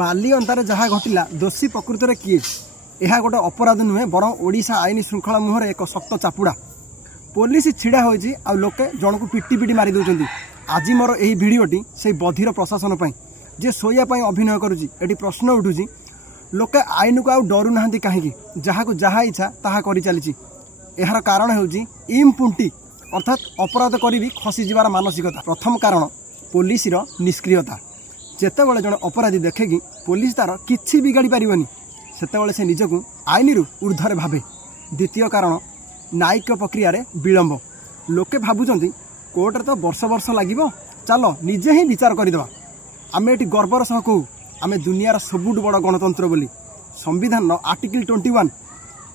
बाली अंतारे जहाँ घटिला दोषी प्रकृत में किए यह गोटे अपराध नुहे बर ओडिशा आईन श्रृंखला मुहर एक शक्त चापुड़ा पुलिस छिड़ा होइछि आ लोके जन को पिटी पिटी मारी दौरान। आज मोर यही भिडटी से बधिर प्रशासन पर जे शोया अभिनय करुच्ची एटी प्रश्न उठुची लोके आईन को आउ डरू ना कहीं जहाँ को जहाँ इच्छा ताहा करी चली। यार कारण होउछि इम्पुंटी अर्थात अपराध करी खसी जीवार मानसिकता। प्रथम कारण पुलिस निष्क्रियता। जेतेबेले जन अपराधी देखे कि पुलिस तार किछि बिगाड़ी पारिबनी सेतेबेले से निजकू आईन रु ऊर्ध्वर भावे। द्वितीय कारण न्यायिक प्रक्रिया रे विलंब। लोके भाबुचंती कोर्ट रे तो वर्ष वर्ष लागिबो चलो निजे ही विचार करदेवा। आमे एटी गर्वर सह कहू आमे दुनियार सबुठु बड़ गणतंत्र बोली। संविधान article 21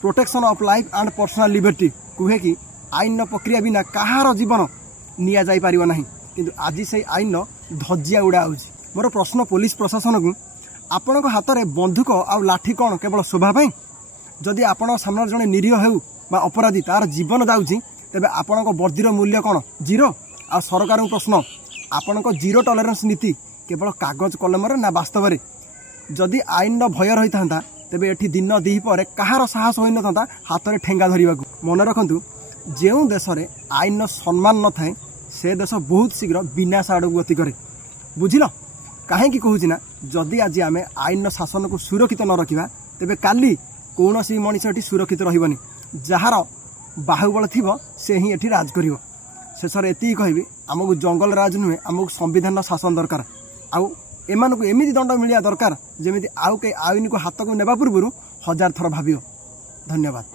protection of life and personal liberty कहे कि आईन प्रक्रिया बिना कहार जीवन निया जाई पारिबो नाही, किंतु आज से आईन धज्जिया उड़ा होउछि। मोर प्रश्न पुलिस प्रशासन को आपण हाथ में बंधुक आ लाठी कौन केवल शोभा पाई? जदि आपण सामने जड़े निरीह हेउ बा अपराधी तार जीवन जाउछि तेबे आपण वर्दीर मूल्य कौन? जीरो। आ सरकार प्रश्न आपण जीरो टॉलरेंस नीति केवल कागज कलम ना वास्तव में? जदि आईन भय रही था तेबे एठी दिन दी पर कहार साहस होई न था हाथ में ठेंगा धरने को। मन रखु जो देश में आईन सम्मान न थाए से देश बहुत शीघ्र विनाश आड़ को गति करे। बुझिल कहीं कहूँ ना जदि आज आम आईन शासन को सुरक्षित न रखा तेबे काली कौन सी मनीष ये सुरक्षित रही। जार बाहुबल थी से ही ये राज कर। शेष में एति कहबी आमको जंगल राज नुहे आमको संविधान शासन दरकार। आउ एमानकु एमिति दंड मिलिया दरकार जेमिति आउ के आईन को हाथ को नेबा पूर्व 1000 थर भावियो। धन्यवाद।